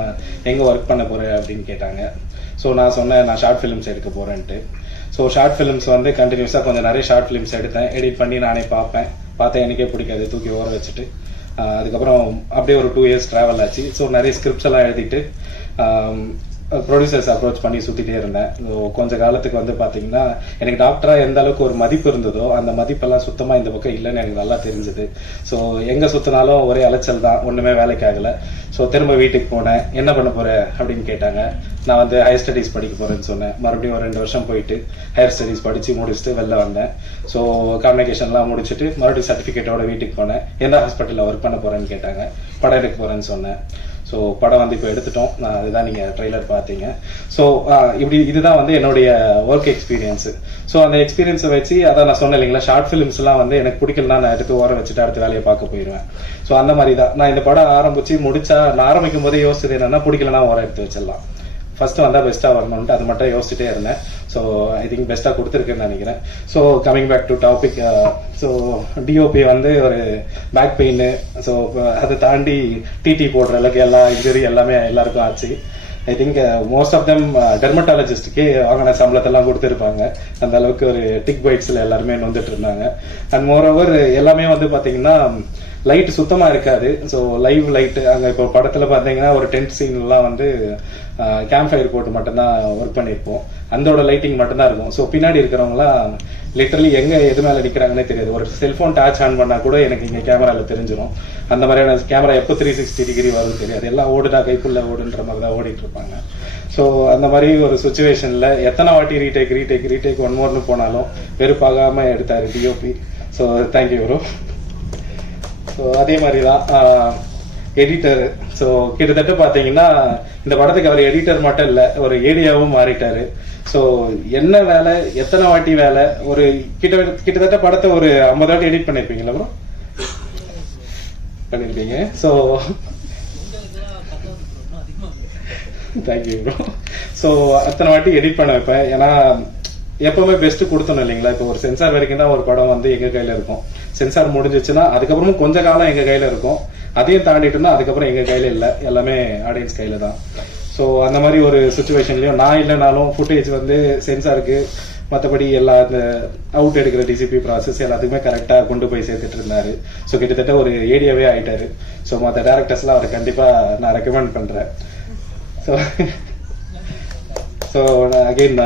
எங்கே ஒர்க் பண்ண போற அப்படின்னு கேட்டாங்க. ஸோ நான் சொன்னேன் நான் ஷார்ட் ஃபிலிம்ஸ் எடுக்க போறேன்ட்டு. ஸோ ஷார்ட் ஃபிலிம்ஸ் வந்து கண்டினியூஸாக கொஞ்சம் நிறைய ஷார்ட் ஃபிலிம்ஸ் எடுத்தேன். எடிட் பண்ணி நானே பார்த்தேன் எனக்கே பிடிக்காது, தூக்கி ஓர வச்சுட்டு அதுக்கப்புறம் அப்படியே ஒரு 2 இயர்ஸ் ட்ராவல் ஆச்சு. ஸோ நிறைய ஸ்கிரிப்ட்ஸ் எல்லாம் எழுதிட்டு ப்ரொடியூசர்ஸ் அப்ரோச் பண்ணி சுற்றிட்டே இருந்தேன். கொஞ்ச காலத்துக்கு வந்து பார்த்தீங்கன்னா எனக்கு டாக்டராக எந்த அளவுக்கு ஒரு மதிப்பு இருந்ததோ அந்த மதிப்பெல்லாம் சுத்தமாக இந்த பக்கம் இல்லைன்னு எனக்கு நல்லா தெரிஞ்சுது. ஸோ எங்கே சுற்றினாலும் ஒரே அலைச்சல் தான், ஒன்றுமே வேலைக்கு ஆகலை. ஸோ திரும்ப வீட்டுக்கு போனேன். என்ன பண்ண போற அப்படின்னு கேட்டாங்க. நான் வந்து ஹையர் ஸ்டடீஸ் படிக்க போறேன்னு சொன்னேன். மறுபடியும் ஒரு 2 வருஷம் போயிட்டு ஹையர் ஸ்டடீஸ் படித்து முடிச்சுட்டு வெளில வந்தேன். ஸோ கம்யூனிகேஷன்லாம் முடிச்சுட்டு மறுபடியும் சர்டிஃபிகேட்டோட வீட்டுக்கு போனேன். எந்த ஹாஸ்பிட்டலில் ஒர்க் பண்ண போறேன்னு கேட்டாங்க. படம் எடுக்க போறேன்னு சொன்னேன். ஸோ படம் வந்து இப்போ எடுத்துட்டோம். அதுதான் நீங்கள் ட்ரெய்லர் பார்த்தீங்க. ஸோ இதுதான் வந்து என்னுடைய ஒர்க் எக்ஸ்பீரியன்ஸு. ஸோ அந்த எக்ஸ்பீரியன்ஸை வச்சு அதான் நான் சொன்னேன் இல்லைங்களா, ஷார்ட் ஃபிலிம்ஸ்லாம் வந்து எனக்கு பிடிக்கலன்னா நான் எடுத்து ஓர வச்சுட்டு அடுத்த வேலையை பார்க்க போயிடுவேன். ஸோ அந்த மாதிரி தான் நான் இந்த படம் நான் ஆரம்பிக்கும் போதே யோசிச்சது என்னன்னா பிடிக்கலன்னா ஓர எடுத்து வச்சிடலாம், ஃபர்ஸ்ட் வந்தா பெஸ்டா வரணும்ட்டு அது மட்டும் யோசிச்சுட்டே இருந்தேன். ஸோ ஐ திங்க் பெஸ்டா கொடுத்துருக்குன்னு நினைக்கிறேன். So coming back to topic, so DOP வந்து ஒரு பேக் பெயின், ஸோ அதை தாண்டி டிடி போடுற அளவுக்கு எல்லா இன்ஜுரி எல்லாமே எல்லாருக்கும் ஆச்சு. I think most of them டெர்மட்டாலஜிஸ்டுக்கே வாங்கின சம்பளத்தெல்லாம் கொடுத்துருப்பாங்க. அந்த அளவுக்கு ஒரு டிக் பைட்ஸ்ல எல்லாருமே நொந்துட்டு இருந்தாங்க. அண்ட் மோர் ஓவர் எல்லாமே வந்து பாத்தீங்கன்னா லைட் சுத்தமா இருக்காது. ஸோ லைவ் லைட் அங்க இப்போ படத்துல பாத்தீங்கன்னா ஒரு டென்ட் சீன்லாம் வந்து கேம்ப் ஃபயர் போட்டு மட்டும்தான் ஒர்க் பண்ணியிருப்போம். அதோட லைட்டிங் மட்டும்தான் இருக்கும். ஸோ பின்னாடி இருக்கிறவங்களாம் லிட்டரலி எங்க எது மேல நிக்கிறாங்கன்னே தெரியாது. ஒரு செல்போன் டாச் ஆன் பண்ணா கூட எனக்கு இங்க கேமரால தெரிஞ்சிடும். அந்த மாதிரியான கேமரா எப்போ 360 டிகிரி வரும்னு தெரியாது. எல்லாம் ஓடுடா கைக்குள்ள ஓடுன்ற மாதிரி தான் ஓடிட்டு இருப்பாங்க. ஸோ அந்த மாதிரி ஒரு சுச்சுவேஷன்ல எத்தனை வாட்டி ரீடேக் ஒன் மோர்னு போனாலும் வெறுப்பாகாம எடுத்தாரு DOP. So thank you bro. So அதே மாதிரி தான் எடிட்டர். ஸோ கிட்டத்தட்ட பார்த்தீங்கன்னா இந்த படத்துக்கு அவர் எடிட்டர் மட்டும் இல்லை, ஒரு ஏடியாவும் மாறிட்டாரு. ஸோ என்ன வேலை, எத்தனை வாட்டி வேலை, ஒரு கிட்டத்தட்ட படத்தை ஒரு 50 வாட்டி எடிட் பண்ணியிருப்பீங்களா ப்ரோ? பண்ணியிருப்பீங்க. So thank you bro. ஸோ அத்தனை வாட்டி எடிட் பண்ண வைப்பேன். ஏன்னா எப்பவுமே பெஸ்ட் கொடுத்தணும் இல்லைங்களா. இப்போ ஒரு சென்சார் வரைக்கும் தான் ஒரு படம் வந்து எங்க கையில இருக்கும். சென்சார் முடிஞ்சிச்சுன்னா அதுக்கப்புறமும் கொஞ்ச காலம் எங்க கையில இருக்கும். அதையும் தாண்டிட்டுனா அதுக்கப்புறம் எங்க கையில இல்ல, எல்லாமே ஆடியன்ஸ் கையில தான். ஸோ அந்த மாதிரி ஒரு சுச்சுவேஷன்லயும் நான் இல்லைனாலும் ஃபுட்டேஜ் வந்து சென்சாருக்கு மற்றபடி எல்லா இந்த அவுட் எடுக்கிற டிசிபி ப்ராசஸ் எல்லாத்துக்குமே கரெக்டா கொண்டு போய் சேர்த்துட்டு இருந்தாரு. ஸோ கிட்டத்தட்ட ஒரு ஏடியாவே ஆயிட்டாரு. ஸோ மற்ற டேரக்டர்ஸ்லாம் அவரை கண்டிப்பா நான் ரெக்கமெண்ட் பண்றேன். So again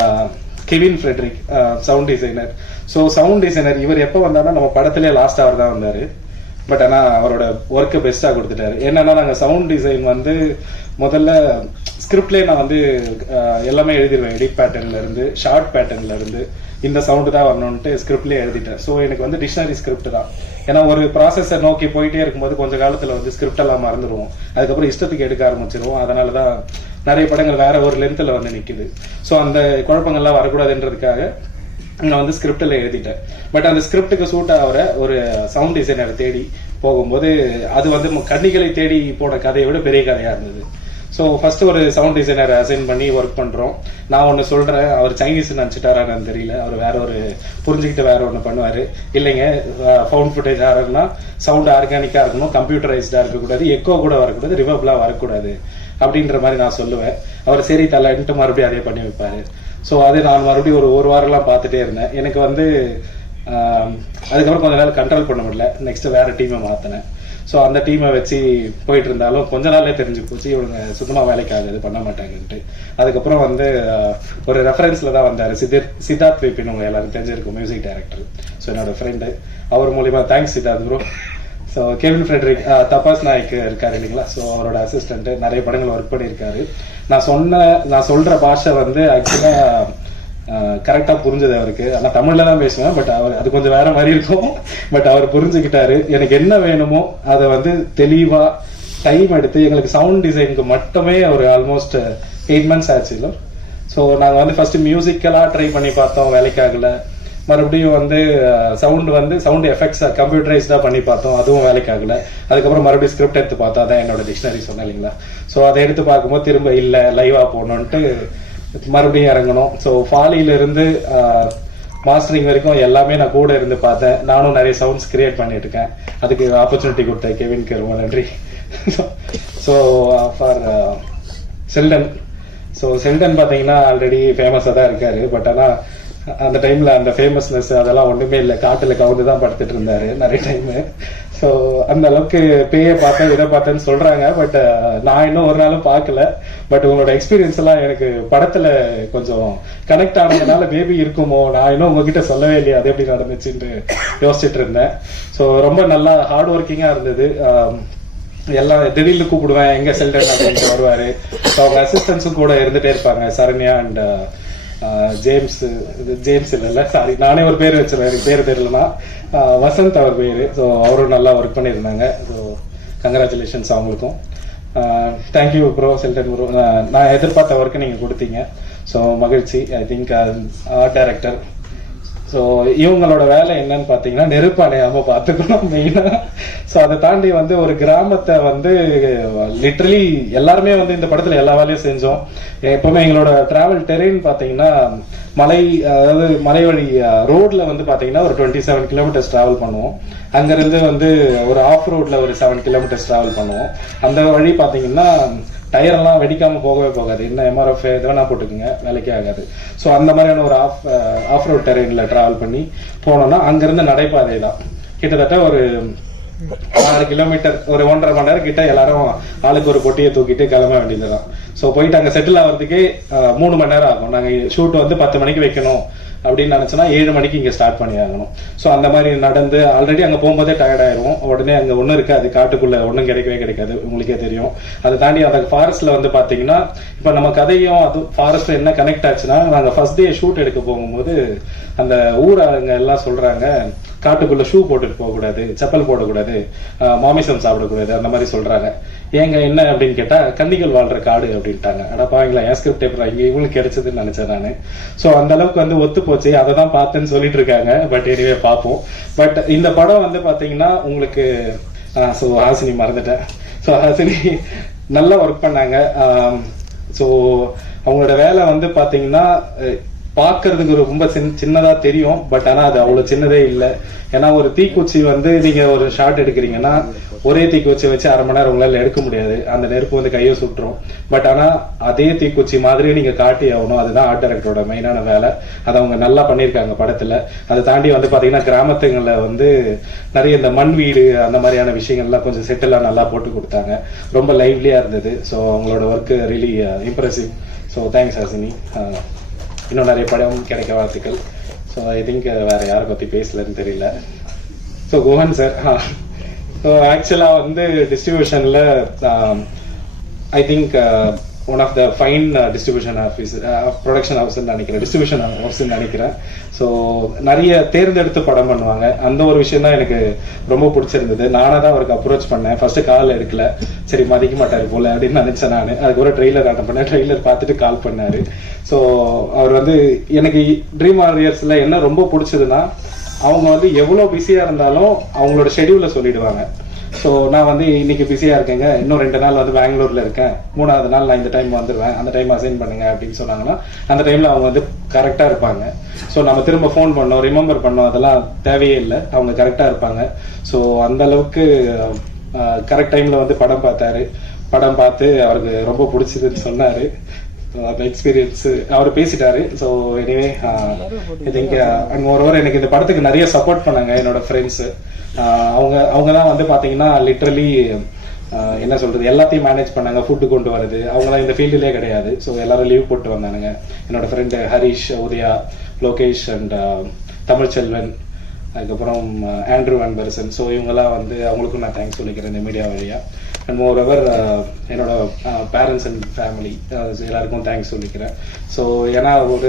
Kevin Fredrick, sound designer. So sound designer இவர் எப்போ வந்தாருன்னா நம்ம படத்திலே லாஸ்ட் அவர் தான் வந்தாரு. பட் ஆனால் அவரோட ஒர்க்கை பெஸ்ட்டாக கொடுத்துட்டாரு. என்னன்னா நாங்கள் சவுண்ட் டிசைன் வந்து முதல்ல ஸ்கிரிப்ட்லேயே நான் வந்து எல்லாமே எழுதிடுவேன். எடிட் பேட்டர்ன்ல இருந்து ஷார்ட் பேட்டர்ன்ல இருந்து இந்த சவுண்டு தான் வரணும்ட்டு ஸ்கிரிப்ட்லேயே எழுதிட்டேன். ஸோ எனக்கு வந்து டிக்ஷனரி ஸ்கிரிப்ட் தான். ஏன்னா ஒரு ப்ராசஸை நோக்கி போயிட்டே இருக்கும்போது கொஞ்ச காலத்தில் வந்து ஸ்கிரிப்ட் எல்லாம் மறந்துடுவோம். அதுக்கப்புறம் இஷ்டத்துக்கு எடுக்க ஆரம்பிச்சிருவோம். அதனால தான் நிறைய படங்கள் வேற ஒரு லென்த்தில் வந்து நிற்குது. ஸோ அந்த குழப்பங்கள்லாம் வரக்கூடாதுன்றதுக்காக நான் வந்து ஸ்கிரிப்டில் எழுதிட்டேன். பட் அந்த ஸ்கிரிப்டுக்கு சூட் ஆகிற ஒரு சவுண்ட் டிசைனர் தேடி போகும்போது அது வந்து கன்னிகளை தேடி போன கதையை விட பெரிய கதையாக இருந்தது. ஸோ ஃபர்ஸ்ட் ஒரு சவுண்ட் டிசைனர் அசைன் பண்ணி ஒர்க் பண்றோம். நான் ஒன்று சொல்றேன், அவர் சைனீஸ் நினச்சிட்டாரான்னு தெரியல, அவர் வேற ஒரு புரிஞ்சுக்கிட்டு வேற ஒன்று பண்ணுவாரு. இல்லைங்க, ஃபவுண்ட் ஃபுட்டேஜ் ஆடுறதுனா சவுண்ட் ஆர்கானிக்கா இருக்கணும், கம்ப்யூட்டரைஸ்டா இருக்கக்கூடாது, எக்கோ கூட வரக்கூடாது, ரிவர்ப்லாம் வரக்கூடாது அப்படின்ற மாதிரி நான் சொல்லுவேன். அவர் சரி தலன்ட்டு மறுபடியும் அதே பண்ணி வைப்பாரு. ஸோ அது நான் மறுபடியும் ஒரு வாரம்லாம் பார்த்துட்டே இருந்தேன். எனக்கு வந்து அதுக்கப்புறம் கொஞ்ச நாள் கண்ட்ரோல் பண்ண முடியல. நெக்ஸ்ட் வேற டீமை மாத்தினேன். ஸோ அந்த டீமை வச்சு போயிட்டு இருந்தாலும் கொஞ்ச நாள்லேயே தெரிஞ்சு போச்சு இவங்க சுத்தமாக வேலைக்கு ஆகுது, பண்ண மாட்டாங்கன்ட்டு. அதுக்கப்புறம் வந்து ஒரு ரெஃபரன்ஸ்ல தான் வந்தாரு சித்தார்த் விபின், உங்க எல்லாரும் தெரிஞ்சிருக்கும், மியூசிக் டைரக்டர். ஸோ என்னோட ஃப்ரெண்டு, அவர் மூலியமா thanks Siddharth bro. So Kevin Fredrick தபாஸ் நாய்க்கு இருக்காரு இல்லைங்களா, ஸோ அவரோட அசிஸ்டன்ட், நிறைய படங்கள் ஒர்க் பண்ணியிருக்காரு. நான் சொல்ற பாஷை வந்து ஆக்சுவலா கரெக்டா புரிஞ்சது அவருக்கு. ஆனா தமிழ்ல தான் பேசுவேன், பட் அவர் அது கொஞ்சம் வேற மாதிரி இருக்கும். பட் அவர் புரிஞ்சுக்கிட்டாரு. எனக்கு என்ன வேணுமோ அதை வந்து தெளிவா டைம் எடுத்து எங்களுக்கு சவுண்ட் டிசைனுக்கு மட்டுமே ஒரு ஆல்மோஸ்ட் 8 months ஆச்சு. இல்லை, ஸோ நாங்கள் வந்து ஃபர்ஸ்ட் மியூசிக்கலா ட்ரை பண்ணி பார்த்தோம், வேலைக்காகல. மறுபடியும் வந்து சவுண்ட் எஃபெக்ட்ஸ் கம்ப்யூட்டரைஸ்டா பண்ணி பார்த்தோம், அதுவும் வேலைக்காகல. அதுக்கப்புறம் மறுபடியும் ஸ்கிரிப்ட் எடுத்து பார்த்தோம், அதான் என்னோட டிக்ஷனரி சொன்னேன் இல்லைங்களா. ஸோ அதை எடுத்து பார்க்கும்போது திரும்ப இல்ல லைவா போகணும்ட்டு மறுபடியும் இறங்கணும். ஸோ ஃபாலியில இருந்து மாஸ்டரிங் வரைக்கும் எல்லாமே நான் கூட இருந்து பார்த்தேன். நானும் நிறைய சவுண்ட்ஸ் கிரியேட் பண்ணிட்டு இருக்கேன். அதுக்கு ஆப்பர்ச்சுனிட்டி கொடுத்தேன் கெவின்க்கு ரொம்ப நன்றி. ஸோ ஃபார் செல்டன், ஸோ செல்டன் பார்த்தீங்கன்னா ஆல்ரெடி ஃபேமஸாக தான் இருக்காரு. பட் ஆனால் அந்த டைம்ல அந்த ஃபேமஸ்னஸ் அதெல்லாம் ஒண்ணுமே இல்லை, காட்டுல கவுந்து தான் படுத்துட்டு இருந்தாரு நிறைய டைம். ஸோ அந்த அளவுக்கு பேய பார்த்தேன் இதை பார்த்தேன்னு சொல்றாங்க. பட் நான் இன்னும் ஒரு நாளும் பார்க்கல. பட் உங்களோட எக்ஸ்பீரியன்ஸ் எல்லாம் எனக்கு படத்துல கொஞ்சம் கனெக்ட் ஆனதுனால மேபி இருக்குமோ, நான் இன்னும் உங்ககிட்ட சொல்லவே இல்லையா அது எப்படி நடந்துச்சுன்னு யோசிச்சுட்டு இருந்தேன். ஸோ ரொம்ப நல்லா ஹார்ட் ஒர்க்கிங்கா இருந்தது. எல்லாம் திடீர்னு கூப்பிடுவேன், எங்க செல்டன் அப்படின்ட்டு வருவாரு. ஸோ அவங்க அசிஸ்டன்ஸும் கூட இருந்துட்டே இருப்பாங்க, சரண்யா அண்ட் ஜேம்ஸ் இல்ல சாரி, நானே ஒரு பேர் வச்சிருவேன், எனக்கு பேர் தெரியலனா வசந்த் அவர் பேரு. ஸோ அவரும் நல்லா ஒர்க் பண்ணியிருந்தாங்க. ஸோ கங்க்ராச்சுலேஷன்ஸ் அவங்களுக்கும். Thank you bro, Seldon bro. நான் எதிர்பார்த்த ஒர்க்கு நீங்க கொடுத்தீங்க. ஸோ மகிழ்ச்சி. I think art director. So இவங்களோட வேலை என்னன்னு பாத்தீங்கன்னா நெருப்பு அணையாம பாத்துக்கணும் மெயினா. ஸோ அதை தாண்டி வந்து ஒரு கிராமத்தை வந்து லிட்டரலி எல்லாருமே வந்து இந்த படத்துல எல்லா வேலையும் செஞ்சோம். எப்பவுமே எங்களோட டிராவல் டெரெயின் பாத்தீங்கன்னா மலை, அதாவது மலை வழி ரோட்ல வந்து பாத்தீங்கன்னா ஒரு 27 kilometers டிராவல் பண்ணுவோம். அங்கிருந்து வந்து ஒரு ஆஃப் ரோட்ல ஒரு 7 kilometers டிராவல் பண்ணுவோம். அந்த வழி பாத்தீங்கன்னா டயர் எல்லாம் வெடிக்காம போகவே போகாது. என்ன எம்ஆர்எஃப் இது வேணா போட்டுக்குங்க, வேலைக்கே ஆகாது. ஸோ அந்த மாதிரியான ஒரு ஆஃப் ரோட் டெரெயின்ல டிராவல் பண்ணி போனோம்னா அங்கிருந்து நடைபாதை தான் கிட்டத்தட்ட ஒரு 6 kilometer, ஒரு 1.5 மணி நேரம் கிட்ட எல்லாரும் ஆளுக்கு ஒரு பொட்டியை தூக்கிட்டு கிளம்ப வேண்டியதுதான். ஸோ போயிட்டு அங்க செட்டில் ஆகிறதுக்கே 3 மணி நேரம் ஆகும். நாங்க ஷூட் வந்து 10 மணிக்கு வைக்கணும் அப்படின்னு நினைச்சோன்னா 7 மணிக்கு இங்க ஸ்டார்ட் பண்ணி ஆகணும். ஸோ அந்த மாதிரி நடந்து ஆல்ரெடி அங்க போகும்போதே டயர்ட் ஆயிரும். உடனே அங்க ஒன்றும் இருக்காது, காட்டுக்குள்ள ஒன்றும் கிடைக்கவே கிடைக்காது, உங்களுக்கே தெரியும். அதை தாண்டி அந்த ஃபாரஸ்ட்ல வந்து பாத்தீங்கன்னா இப்ப நம்ம கதையும் அது ஃபாரஸ்ட்ல என்ன கனெக்ட் ஆச்சுன்னா, நாங்க ஃபர்ஸ்ட் டே ஷூட் எடுக்க போகும்போது அந்த ஊராங்க எல்லாம் சொல்றாங்க காட்டுக்குள்ள ஷூ போட்டுட்டு போக கூடாது, செப்பல் போடக்கூடாது, மாமிசம் சாப்பிடக்கூடாது, அந்த மாதிரி சொல்றாங்க. ஏங்க என்ன அப்படின்னு கேட்டா கன்னிகள் வாழ்ற காடு அப்படின்ட்டாங்க. அட பாவீங்களா, என் ஸ்கிரிப்ட் எப்படி இங்க இவங்களுக்கு கிடைச்சதுன்னு நினைச்சேன் நானு. சோ அந்த அளவுக்கு வந்து ஒத்து போச்சு. அதை தான் பார்த்தேன்னு சொல்லிட்டு இருக்காங்க. பட் எனிவே பார்ப்போம். பட் இந்த படம் வந்து பாத்தீங்கன்னா உங்களுக்கு ஸோ ஹாசினி மறந்துட்டேன். ஸோ ஹாசினி நல்லா ஒர்க் பண்ணாங்க. ஸோ அவங்களோட வேலை வந்து பாத்தீங்கன்னா பாக்குறதுக்கு ரொம்ப சின்னதா தெரியும். பட் ஆனா அது அவ்வளவு சின்னதே இல்லை. ஏன்னா ஒரு தீக்குச்சி வந்து நீங்க ஒரு ஷாட் எடுக்கிறீங்கன்னா ஒரே தீக்குச்சி வச்சு 1/2 மணி நேரம் உங்களால எடுக்க முடியாது. அந்த நெருப்பு வந்து கையை சுட்டுரும். பட் ஆனா அதே தீக்குச்சி மாதிரி நீங்க காட்டி ஆகணும். அதுதான் ஆர்ட் டைரக்டரோட மெயினான வேலை. அதை அவங்க நல்லா பண்ணியிருக்காங்க படத்துல. அதை தாண்டி வந்து பாத்தீங்கன்னா கிராமத்துங்கள்ல வந்து நிறைய இந்த மண் வீடு அந்த மாதிரியான விஷயங்கள்லாம் கொஞ்சம் செட்டிலாம் நல்லா போட்டு கொடுத்தாங்க. ரொம்ப லைவ்லியா இருந்தது. ஸோ அவங்களோட work really impressive. So thanks Hasini. இன்னும் நிறைய படம் கிடைக்க வாழ்த்துக்கள். ஸோ ஐ திங்க் வேற யாரை பத்தி பேசலன்னு தெரியல. So Guhan sir, so actually வந்து டிஸ்ட்ரிபியூஷன்ல I think one of the fine distribution office production house நினைக்கிறேன், டிஸ்ட்ரிபியூஷன் ஹவுஸ் நினைக்கிறேன். ஸோ நிறைய தேர்ந்தெடுத்து படம் பண்ணுவாங்க. அந்த ஒரு விஷயம் தான் எனக்கு ரொம்ப பிடிச்சிருந்தது. நானா தான் அவருக்கு அப்ரோச் பண்ணேன். ஃபர்ஸ்ட் கால் எடுக்கல, சரி மதிக்க மாட்டாரு போல அப்படின்னு நினைச்சேன் நான். அதுக்கப்புறம் ட்ரெய்லர் ஆட்டம் பண்ணேன். ட்ரெய்லர் பார்த்துட்டு கால் பண்ணாரு. ஸோ அவர் வந்து எனக்கு ட்ரீம் வாரியர்ஸ்ல என்ன ரொம்ப பிடிச்சதுன்னா அவங்க வந்து எவ்வளவு பிஸியா இருந்தாலும் அவங்களோட ஷெடியூல சொல்லிடுவாங்க. ஸோ நான் வந்து இன்னைக்கு பிஸியாக இருக்கேங்க, இன்னும் 2 நாள் வந்து பெங்களூரில் இருக்கேன், 3வது நாள் நான் இந்த டைம் வந்துடுவேன், அந்த டைம் அசைன் பண்ணுங்க அப்படின்னு சொன்னாங்கன்னா அந்த டைமில் அவங்க வந்து கரெக்டாக இருப்பாங்க. ஸோ நம்ம திரும்ப ஃபோன் பண்ணோம், ரிமெம்பர் பண்ணோம், அதெல்லாம் தேவையே இல்லை, அவங்க கரெக்டாக இருப்பாங்க. ஸோ அந்த அளவுக்கு கரெக்ட் டைமில் வந்து படம் பார்த்தாரு. படம் பார்த்து அவருக்கு ரொம்ப பிடிச்சதுன்னு சொன்னார். அந்த எக்ஸ்பீரியன்ஸ் அவர் பேசிட்டாரு. So anyway I think and moreover எனக்கு இந்த படத்துக்கு நிறைய சப்போர்ட் பண்ணாங்க என்னோட ஃப்ரெண்ட்ஸு. அவங்க தான் வந்து பார்த்தீங்கன்னா லிட்ரலி என்ன சொல்றது, எல்லாத்தையும் மேனேஜ் பண்ணாங்க. ஃபுட்டு கொண்டு வருது, அவங்களாம் இந்த ஃபீல்டுலேயே கிடையாது. ஸோ எல்லாரும் லீவ் போட்டு வந்தானுங்க. என்னோட ஃப்ரெண்டு ஹரிஷ், உதயா, லோகேஷ் அண்ட் தமிழ்ச்செல்வன், அதுக்கப்புறம் ஆண்ட்ரூ அன்பர்சன். ஸோ இவங்கெல்லாம் வந்து அவங்களுக்கும் நான் தேங்க்ஸ் சொல்லிக்கிறேன் இந்த மீடியா வழியா. அண்ட் மோரோவர் என்னோட பேரண்ட்ஸ் அண்ட் ஃபேமிலி எல்லாருக்கும் தேங்க்ஸ் சொல்லிக்கிறேன். ஸோ ஏன்னா ஒரு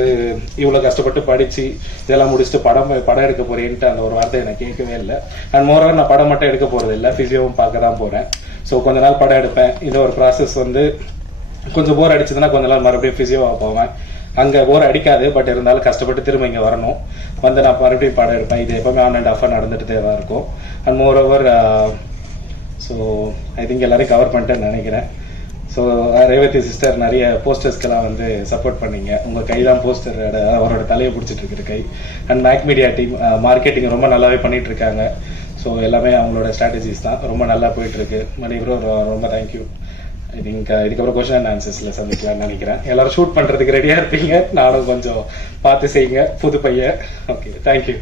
இவ்வளோ கஷ்டப்பட்டு படித்து இதெல்லாம் முடிச்சுட்டு படம் எடுக்க போறேன்ட்டு அந்த ஒரு வார்த்தை எனக்கு கேட்கவே இல்லை. அண்ட் மோரோவர் நான் படம் மட்டும் எடுக்க போறது இல்லை, ஃபிசியோவும் பார்க்க தான் போகிறேன். ஸோ கொஞ்ச நாள் படம் எடுப்பேன். இந்த ஒரு ப்ராசஸ் வந்து கொஞ்சம் போர் அடிச்சதுன்னா கொஞ்ச நாள் மறுபடியும் ஃபிசியோவாக போவேன். அங்கே போர் அடிக்காது, பட் இருந்தாலும் கஷ்டப்பட்டு திரும்ப இங்கே வரணும், வந்து நான் மறுபடியும் படம் எடுப்பேன். இது எப்பவுமே ஆன் அண்ட் ஆஃபாக நடந்துட்டு தான் இருக்கும். And moreover so I think எல்லாரையும் கவர் பண்ணிட்டேன்னு நினைக்கிறேன். ஸோ ரேவதி சிஸ்டர் நிறைய போஸ்டர்ஸ்க்கெல்லாம் வந்து சப்போர்ட் பண்ணீங்க. உங்கள் கை தான் போஸ்டர், அவரோட தலையை பிடிச்சிட்டு இருக்கிற கை. And make media team marketing ரொம்ப நல்லாவே பண்ணிட்டு இருக்காங்க. ஸோ எல்லாமே அவங்களோட ஸ்ட்ராட்டஜிஸ் தான், ரொம்ப நல்லா போயிட்டு இருக்கு. மணி ப்ரோ ரொம்ப தேங்க்யூ. ஐ திங்க் இதுக்கப்புறம் கொஸ்டின் அண்ட் ஆன்சர்ஸ்ல சந்திக்கலாம்னு நினைக்கிறேன். எல்லாரும் ஷூட் பண்றதுக்கு ரெடியா இருப்பீங்க, நானும் கொஞ்சம் பார்த்து செய்யுங்க, புது பையன். Okay, thank you.